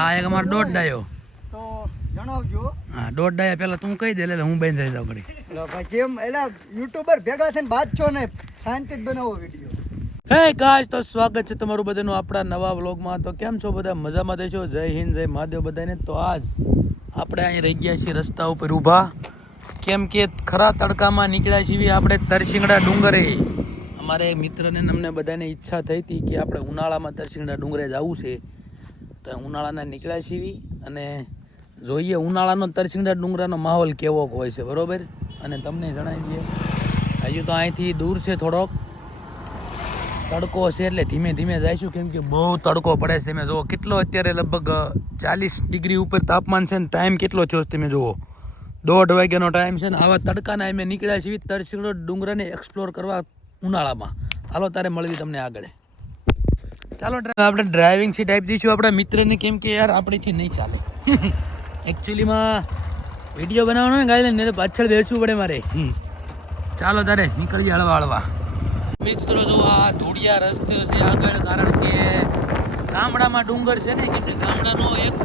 આ એક અમારો દોઢ ડાયો. તો જણાવજો. હા દોઢ ડાયા પેલા તું કહી દે એટલે હું બેન થઈ જાઉં ઘડી એટલે જેમ એલા યુટ્યુબર ભેગા થઈને બાદ છો ને શાંતિ જ બનાવો વીડિયો હે ગાય તો સ્વાગત છે તમારું બધાનું આપણા નવા વ્લોગમાં. તો કેમ છો બધા? મજામાં દેશો જય હિન્દ જય મહાદેવ બધાને. તો આજ આપણે અહીં રહી ગયા છીએ રસ્તા ઉપર ઊભા. કેમ કે ખરા તડકામાં નીકળ્યા છીએ આપણે તરસિંગડા ડુંગરે. અમારે મિત્રને અમને બધાને ઈચ્છા થઈ હતી કે આપણે ઉનાળામાં તરસિંગડા ડુંગરે જવું છે. તો નીકળ્યા નીકળ્યા છીએ અને જોઈએ ઉનાળાનો તરસિંગડા ડુંગરાનો માહોલ કેવો હોય છે, બરોબર? અને તમને જણાવી દઈએ, હજુ તો અહીંથી દૂર છે થોડોક. તડકો છે એટલે ધીમે ધીમે જઈશું, કેમ કે બહુ તડકો પડે છે, તમે જુઓ કેટલો અત્યારે લગભગ ચાલીસ ડિગ્રી ઉપર તાપમાન છે ને ટાઈમ કેટલો થયો છે તમે જુઓ. દોઢ વાગ્યાનો ટાઈમ છે ને આવા તડકાના અમે નીકળ્યા છીએ તરસીડો ડુંગરાને એક્સપ્લોર કરવા ઉનાળામાં. હાલો, તારે મળવી તમને આગળ. ચાલો આપણે ડ્રાઇવિંગ સીટ આપી દઈશું આપણા મિત્રને કેમ કે યાર આપણીથી નહીં ચાલે. એકચ્યુઅલીમાં વીડિયો બનાવવાનો ને ગાય ને પાછળ બેસવું પડે મારે. ચાલો તારે, નીકળીએ હળવા હળવા. મિત્રો, જો આ ધૂળિયા રસ્તે છે આગળ, કારણ કે ગામડામાં ડુંગર છે ને, એટલે ગામડાનો એક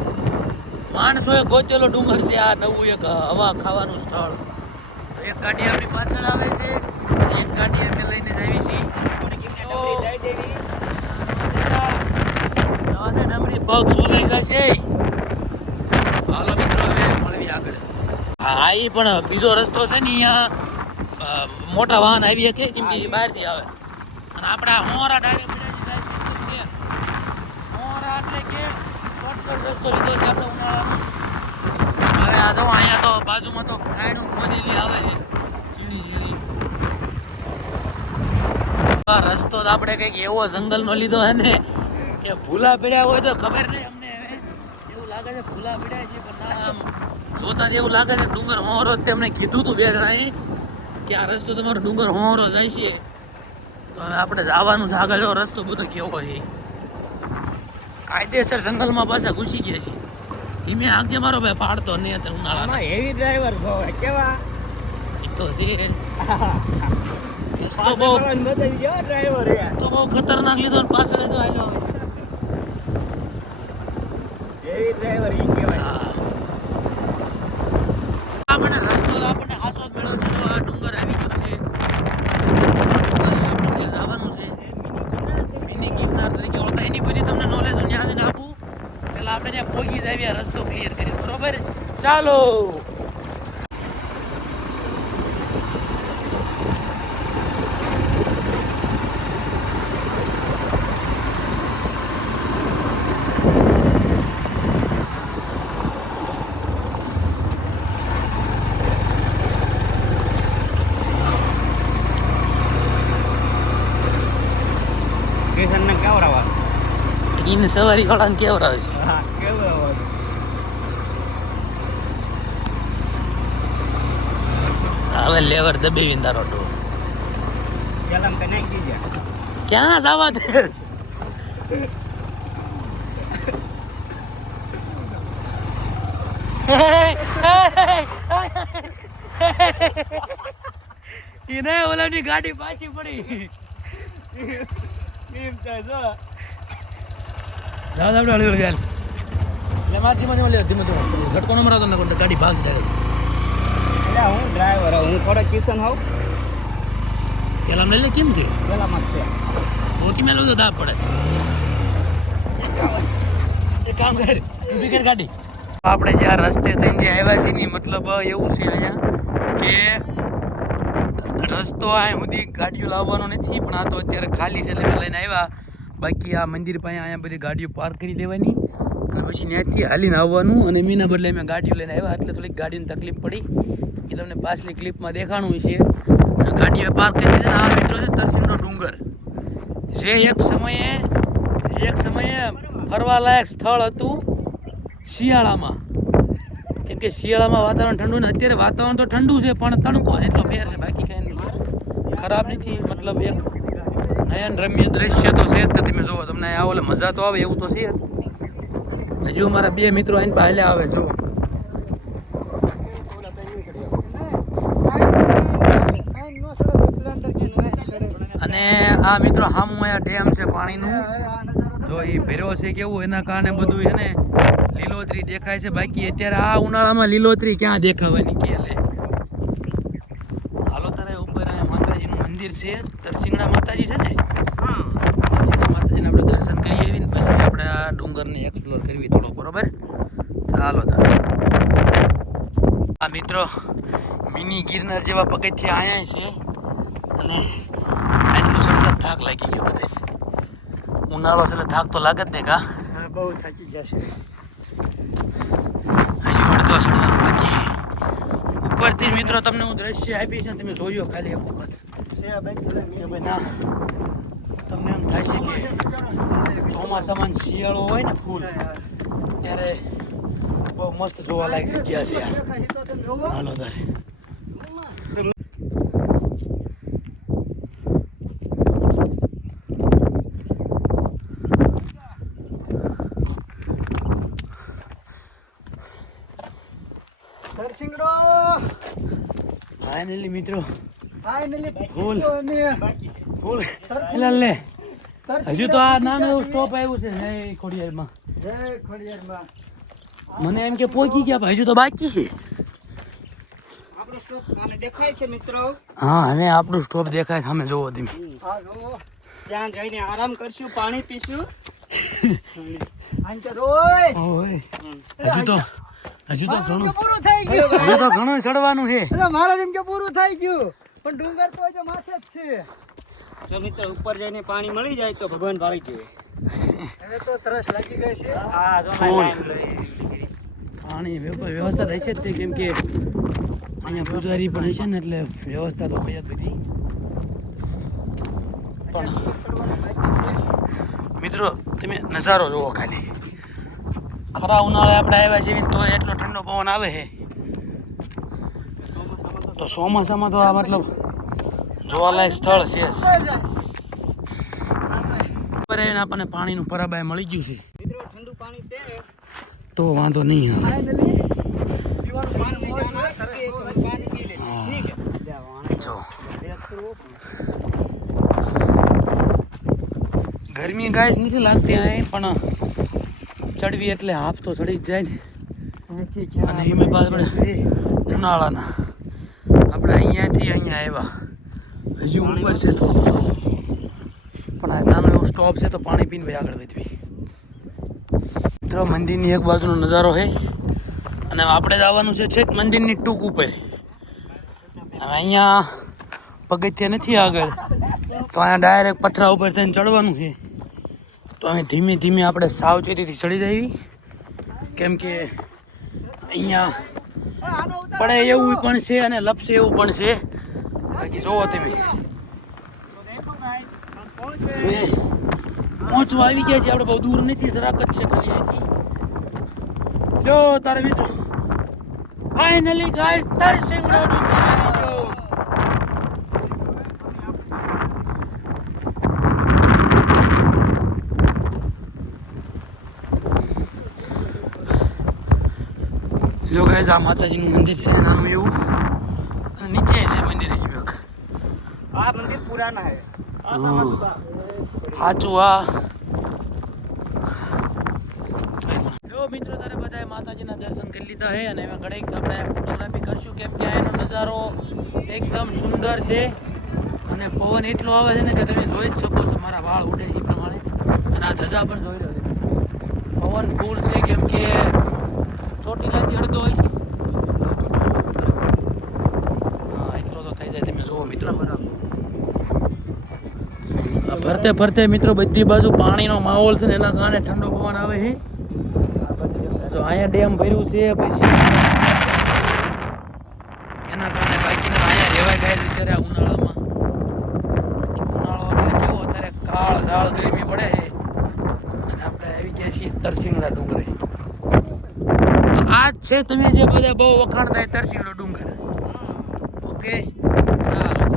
માણસોએ ગોચેલો ડુંગર છે. આ નવું એક હવા ખાવાનું સ્થળ. એક ગાડી આપણી પાછળ આવે છે. એક ગાડી અમે લઈને જ આવી છીએ તો જવા દે ને હમણાં પગ સોલાઈ જશે હાલો મિત્રો, હવે મળવી આગળ. હા એ પણ બીજો રસ્તો છે ને અહીંયા મોટા વાહન આવી શકે કેમ કે બહારથી આવે. અને આપણા મોરા ડાયરેક્ટ મોરા એટલે કે શોર્ટકટ રસ્તો લીધો છે આપણે હવે આ જો, અહીંયા તો બાજુમાં તો ખાયનું ખોદેલી આવે છે, ઝીણી ઝીણી. રસ્તો તો આપણે કંઈક એવો જંગલનો લીધો છે ને કે ભૂલા પડ્યા હોય તો ખબર નહીં અમને એવું લાગે છે ભૂલા પડ્યા છે પણ ના આમ જોતા એવું લાગે છે ડુંગર હોરો તેમને કીધું તું બે જણાએ કે આ રસ્તો તમારો ડુંગર હોરો જાય છે. તો આપણે જવાનું છે આગળ રસ્તો બધો કેવો છે. કાયદેસર જંગલમાં પાછા ઘૂસી ગયા છે ધીમે આગળ મારો ભાઈ પાડતો નહીં અત્યારે ઉનાળામાં હેવી ડ્રાઈવર કેવા? તો છે. રસ્તો બહુ ડ્રાઈવર તો બહુ ખતરનાક લીધો પાછળ તો આવ્યો હેવી ડ્રાઈવર ઈ કહેવાય હા. આપણને રસ્તો તો આપણને હાસો જ આ ડુંગર આવી ગયો છે. આપણને છે મિની ગિરનાર તરીકે ઓળખાય એની બધી તમને નોલેજ હું ત્યાં જઈને આપું પેલા આપણે ત્યાં પહોંચી જ આવ્યા રસ્તો ક્લિયર કરી બરોબર ચાલો એને સવારી વાળાને કેવડાવે છે હવે લેવર દબી તારો દીધા. ક્યાં જવા દે એને ઓલાની ગાડી પાછી પડી. એમ થાય માર ધીમે ધીમે લે ધીમે ધીમે. ઝટકો ન મરાતો ગાડી ભાગ જાય. એટલે હું ડ્રાઈવર હું થોડો કિશન હોઉં. પેલા અમને લે કેમ છે? પેલામાં જ છે. પોકી મેલો તો દાબ પડે? એક કામ કર ઊભી કર ગાડી. આપણે જે આ રસ્તે થઈને જે આવ્યા છીએ ને મતલબ એવું છે અહીંયા કે રસ્તો આ સુધી ગાડીઓ લાવવાનો નથી પણ આ તો અત્યારે ખાલી છે એટલે લઈને આવ્યા. બાકી આ મંદિર પાસે અહીંયા બધી ગાડીઓ પાર્ક કરી દેવાની. અને પછી ત્યાંથી હાલીને આવવાનું અને મીના બદલે મેં ગાડીઓ લઈને આવ્યા એટલે થોડીક ગાડીની તકલીફ પડી. એ તમને પાછલી ક્લિપમાં દેખાણું છે. ગાડીઓ પાર્ક કરી દીધી આ મિત્રો છે દર્શનનો ડુંગર. જે એક સમયે, જે એક સમયે ફરવાલાયક સ્થળ હતું શિયાળામાં. કેમ કે શિયાળામાં વાતાવરણ ઠંડુ ને અત્યારે વાતાવરણ તો ઠંડુ છે, પણ તડકો એટલો ફેર છે, બાકી કંઈ ખરાબ નથી, મતલબ એક નયન રમ્ય દ્રશ્ય તો છે જ તમે જોવો, તમને આ ઓલે મજા તો આવે એવું તો છે હજુ મારા બે મિત્રો આઈને પહેલે આવે જો અને આ મિત્રો હામુમાયા ડેમ છે પાણીનું. જો એ ભેરો છે કેવું, એના કારણે બધું છે ને લીલોતરી દેખાય છે. બાકી અત્યારે આ ઉનાળામાં લીલોતરી ક્યાં દેખાવાની કે લે હાલો તારે ઉપર અહીંયા માતાજીનું મંદિર છે તરસિંગડા માતાજી છે ને? તરસિંગડા માતાજીને આપણે દર્શન કરી આવી ને પછી આપણે આ ડુંગરને એક્સપ્લોર કરવી થોડો બરોબર? ચાલો આ મિત્રો મિની ગિરનાર જેવા પગથિયા અહીંયા છે. અને આટલું ચડતા થાક લાગી ગયો બધે ઉનાળો છે એટલે થાક તો લાગે જ ને કા? બહુ થાકી જશે હજી અડધો ચડવાનું બાકી. ઉપરથી મિત્રો તમને હું દ્રશ્ય આપી છે તમે જોયો ખાલી એક વખત. કે ભાઈ ના તમને એમ થાય છે કે ચોમાસામાં શિયાળો હોય ને ફૂલ ત્યારે બહુ મસ્ત જોવા લાયક જગ્યા છે. હાલો તારે ફાઇનલી મિત્રો ફૂલ. ફૂલ. એટલે લે હજુ તો આ નાનું એવું સ્ટોપ આવ્યું છે જય ખોડિયારમાં. જય ખોડિયારમાં. મને એમ કે પહોંચી ગયા હજુ તો બાકી છે. આપણો સ્ટોપ સામે દેખાય છે મિત્રો. હા અને આપણું સ્ટોપ દેખાય સામે જોવો તમે. હા જો ત્યાં જઈને આરામ કરશું પાણી પીશું. આંચર ઓય. ઓય હજુ તો હજુ તો ઘણું પૂરું થઈ ગયું. હજુ તો ઘણું ચડવાનું છે. મારા એમ કે પૂરું થઈ ગયું. પણ ડુંગર તો હજુ માથે જ છે. જો મિત્રો ઉપર જઈને પાણી મળી જાય તો ભગવાન ભાળી જાય હવે તો તરસ લાગી ગઈ છે. હા જો. પાણી વ્યવસ્થા થઈ છે જ તે કેમ કે અહીંયા પૂજારી પણ છે ને એટલે વ્યવસ્થા તો હોય જ બધી. પણ મિત્રો તમે નજારો જુઓ ખાલી. ખરા ઉનાળે આપણે આવ્યા છીએ તો એટલો ઠંડો પવન આવે છે. તો ચોમાસામાં તો આ મતલબ જોવાલાયક સ્થળ છે. ઉપર આવીને આપણને પાણીનું પરાબાય મળી ગયું છે. ઠંડુ પાણી છે. તો વાંધો નહીં. ગરમી ગાય નથી લાગતી અહીં પણ ચડવી એટલે હાફ તો ચડી જ જાય ને. અને હિમે પાછળ ઉનાળાના. આપણે અહીંયાથી અહીંયા આવ્યા. હજી ઉપર છે તો પણ આ નાનો એવો સ્ટોપ છે તો પાણી પીને ભાઈ આગળ વધવી મિત્રો, મંદિરની એક બાજુનો નજારો છે. અને આપણે જવાનું છે છેક મંદિરની ટૂંક ઉપર. અહીંયા પગથિયા નથી આગળ. તો અહીંયા ડાયરેક્ટ પથરા ઉપર થઈને ચડવાનું છે. તો અહીં ધીમે ધીમે આપણે સાવચેતીથી ચડી જઈએ. કેમ કે અહીંયા પડે એવું પણ છે અને લપસે એવું પણ છે. બાકી જોવો તમે. પહોંચવા આવી ગયા છે આપણે બહુ દૂર નથી જરાક જ છે ખાલી અહીંથી. જો તારે મિત્રો. ફાઇનલી ગાઈસ તરસિંગડો ડુંગર લો ગાઈસ આ માતાજીનું મંદિર છે નાનું એવું. અને નીચે છે મંદિર હજી એક. આ મંદિર પુરાના હે. સાચું આ જો મિત્રો તારે બધાએ માતાજીના દર્શન કરી લીધા છે અને એમાં ઘણી આપણે ફોટોગ્રાફી કરશું કેમ કે એનો નજારો એકદમ સુંદર છે. અને પવન એટલો આવે છે ને કે તમે જોઈ જ શકો છો મારા વાળ ઉડે એ પ્રમાણે. અને આ ધજા પણ જોઈ રહ્યો છે. પવન ફૂલ છે કેમ કે ચોટીલાથી અડધો હોય છે હા એટલો તો થઈ જાય તમે જુઓ મિત્રો આ ફરતે ફરતે મિત્રો બધી બાજુ પાણીનો માહોલ છે એના કારણે ઠંડો પવન આવે છે. તો અહીંયા ડેમ ભર્યું છે, પછી એના કારણે બાકીના અહીંયા રહેવાય ગયા અત્યારે ઉનાળામાં. ઉનાળો એટલે કેવો અત્યારે કાળ ઝાળ ગરમી પડે છે. અને આપણે આવી ગયા છીએ તરસિંગના ડુંગરે. તો આ જ છે, તમે જે બધા બહુ વખાણતા તરસિંગનો ડુંગર. ઓકે, ચાલો.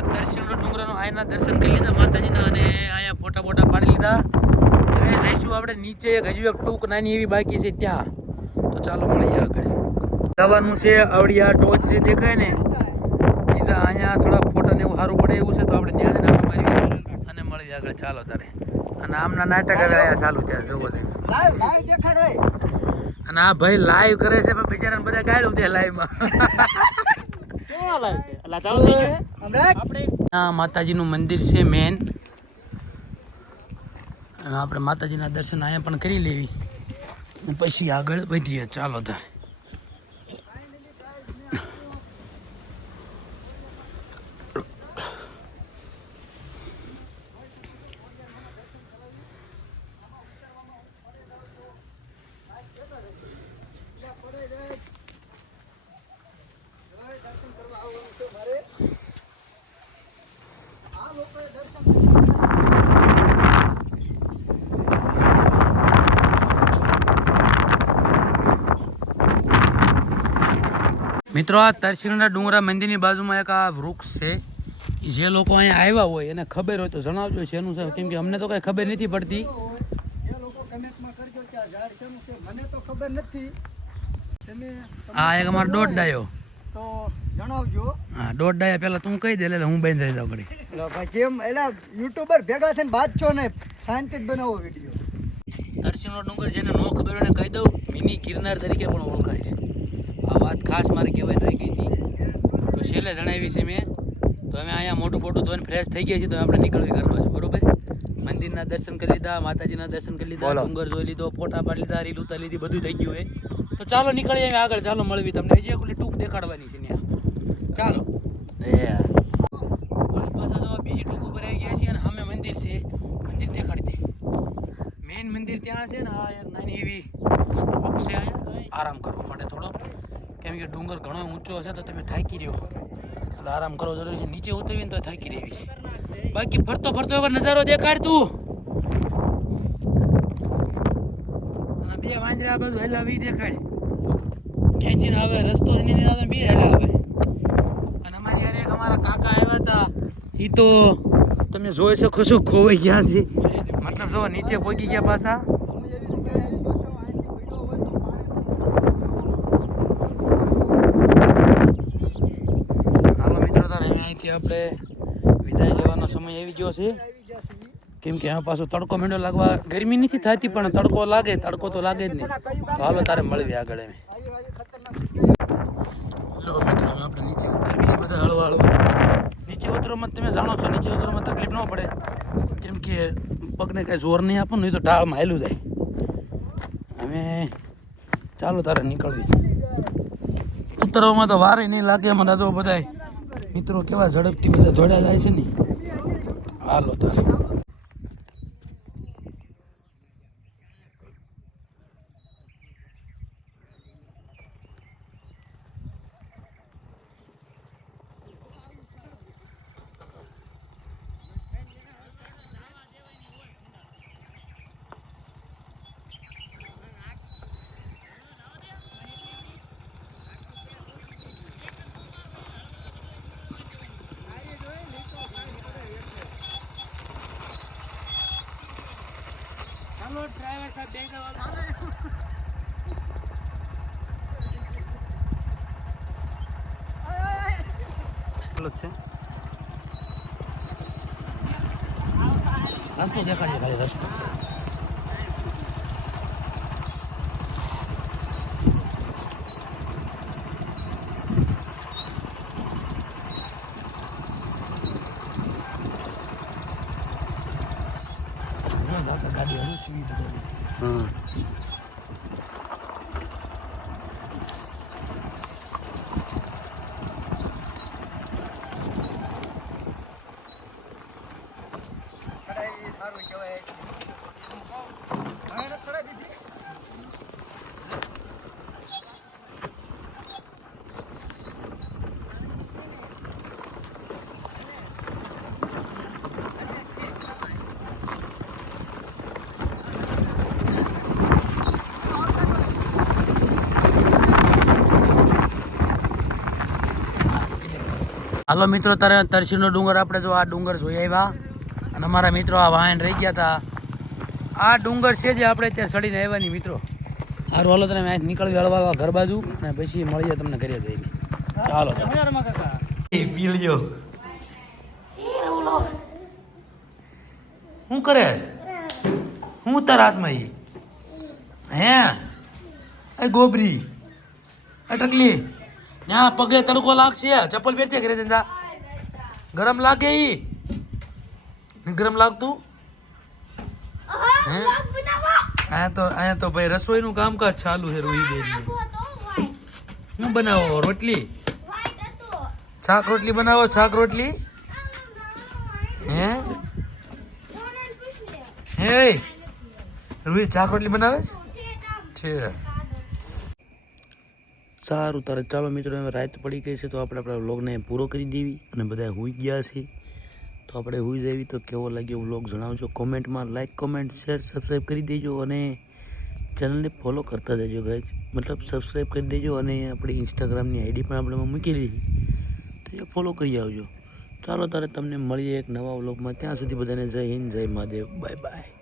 આપણે દર્શન ડુંગરાનો આયના દર્શન કરી લીધા માતાજીના અને અહીંયા ફોટા ફોટા પાડી લીધા. હવે જઈશું આપણે નીચે એક હજુ એક ટૂંક નાની એવી બાકી છે ત્યાં. તો ચાલો મળીએ આગળ. જવાનું છે આવડિયા ટોચ જે દેખાય ને બીજા અહીંયા થોડા ફોટા ને એવું સારું પડે એવું છે તો આપણે ત્યાં જઈને આપણે મારી અને મળીએ મળીએ આગળ. ચાલો તારે. અને આમના નાટક હવે આયા ચાલુ ત્યાં જોવો લાઈવ અને આ ભાઈ લાઈવ કરે છે પણ બિચારાને બધા ગાયલું દે લાઈવમાં આમ લાઈવ આ માતાજીનું મંદિર છે મેન આપણે માતાજીના દર્શન અહીંયા પણ કરી લેવી. પછી આગળ વધીએ. ચાલો તાર મિત્રો આ તરસીના ડુંગરા મંદિરની બાજુમાં એક આ વૃક્ષ છે. જે લોકો અહીંયા આવ્યા હોય એને ખબર હોય તો જણાવજો છે એનું છે કેમ કે અમને તો કઈ ખબર નથી પડતી. હા શેનું એક અમારો દોઢ ડાયો. તો જણાવજો હા દોઢ ડાયા પહેલા તું કહી દે એટલે હું બંધ થઈ જાઉં એટલે ભાઈ જેમ એલા યુટ્યુબર ભેગા થઈને બાદ છો ને શાંતિ જ બનાવો વીડિયો. દર્શનનો ડુંગર જેને ન ખબર હોય કહી દઉં મિની ગિરનાર તરીકે પણ ઓળખાય છે. આ વાત ખાસ મારે કહેવાય રહી ગઈ હતી. તો છેલ્લે જણાવી છે મેં. તો અમે અહીંયા મોટું મોટું ધોઈને ફ્રેશ થઈ ગયા છીએ તો આપણે નીકળવી ઘર છે બરોબર? મંદિરના દર્શન કરી લીધા માતાજીના દર્શન કરી લીધા ડુંગર જોઈ લીધો ફોટા પાડી લીધા રીલ ઉતારી લીધી બધું થઈ ગયું હોય તો ચાલો નીકળીએ અમે આગળ ચાલો મળવી તમને. હજી ઓલી ટૂંક દેખાડવાની છે ત્યાં ચાલો. પાછા તો બીજી ટૂંક ઉપર આવી ગયા છીએ અને સામે મંદિર છે. મંદિર દેખાડી દે મેઇન મંદિર ત્યાં છે ને આ એક નાની એવી સ્ટોપ છે અહીંયા. આરામ કરવા માટે થોડો. કેમ કે ડુંગર ઘણો ઊંચો છે તો તમે થાકી રહ્યો. એટલે આરામ કરવો જરૂરી છે. નીચે ઉતરીને તો થાકી રહેવી છે. બાકી ફરતો ફરતો એક નજારો દેખાડ તું. અને બે વાંદરા બધું હલાવી દેખાડ. ખેંચીને આવે રસ્તો એની બે હલાવે. અને અમારી એક અમારા કાકા આવ્યા હતા. એ તો તમે જોઈ શકો છો ખોવાઈ ગયા છે. મતલબ જો નીચે પહોંચી ગયા પાછા તમે એવી જગ્યાએ આવી જશો અહીંથી વીડિયો હોય તો પાણી હાલો મિત્રો તારે આપણે વિદાય લેવાનો સમય આવી ગયો છે. કેમ કે આ પાછો તડકો મેંડો લાગવા ગરમી નથી થતી, પણ તડકો લાગે, તડકો તો લાગે જ નહીં. તો હાલો તારે મળવી આગળ એમ. આપણે નીચે ઉતરવી છે બધા હળવા હળવા નીચે ઉતરવામાં તમે જાણો છો, નીચે ઉતરવામાં તકલીફ ન પડે. કેમ કે પગને કાંઈ જોર નહીં આપો નહીં તો ટાળમાં હેલું જાય. હવે ચાલો તારે નીકળવી. ઉતરવામાં તો વારે નહીં લાગે, મને તો બધા મિત્રો કેવા ઝડપથી બધા જોડ્યા જાય છે ને? હાલો તારે ચાલો ડ્રાઈવર સાહેબ ચાલુ છે રસ્તો દેખાડીએ ખાલી રસ્તો ગાડી હલુ ચીવી દીધી ચડાવી સારું કહેવાય હવે ચડાવી દીધી હાલો મિત્રો, તારે તરસીનો ડુંગર આપણે જો આ ડુંગર જોઈ આવ્યા. અને અમારા મિત્રો આ વાહન રહી ગયા હતા આ ડુંગર છે જે આપણે અત્યારે ચડીને આવ્યા નહીં મિત્રો. સારું હાલો તમે અહીં નીકળવી હળવા ઘર બાજુ અને પછી મળીએ તમને ઘરે જઈને. ચાલો પીલિયો શું કરે? હું તારા હાથમાં હે? ગોબરી. ટકલી. ત્યાં પગે તડકો લાગશે. ચપ્પલ પહેરતી ઘરે જઈને ગરમ લાગે ઈ. ગરમ લાગતું? અહીંયા તો અહીંયા તો ભાઈ રસોઈનું કામકાજ ચાલુ છે રોહી બેન શું બનાવો? રોટલી? શાક રોટલી બનાવો? શાક રોટલી? હે? હે? રોહિત, શાક રોટલી બનાવે છે. સારું, તારે ચાલો મિત્રો, હવે રાત પડી ગઈ છે, તો આપણે આપણા વ્લોગને પૂરો કરી દેવી અને બધા હુઈ ગયા છે. તો આપણે હુઈ જવી, તો કેવો લાગ્યો વ્લોગ જણાવજો. કોમેન્ટમાં લાઈક કોમેન્ટ શેર સબસ્ક્રાઈબ કરી દેજો અને ચેનલને ફોલો કરતા જજો ગાઈજ મતલબ સબસ્ક્રાઈબ કરી દેજો અને આપણી ઇન્સ્ટાગ્રામની આઈડી પણ આપણે મૂકેલી તો એ ફોલો કરી આવજો. ચાલો તારે તમને મળીએ એક નવા વ્લોગમાં. ત્યાં સુધી બધાને જય હિન્દ, જય મહાદેવ. Bye bye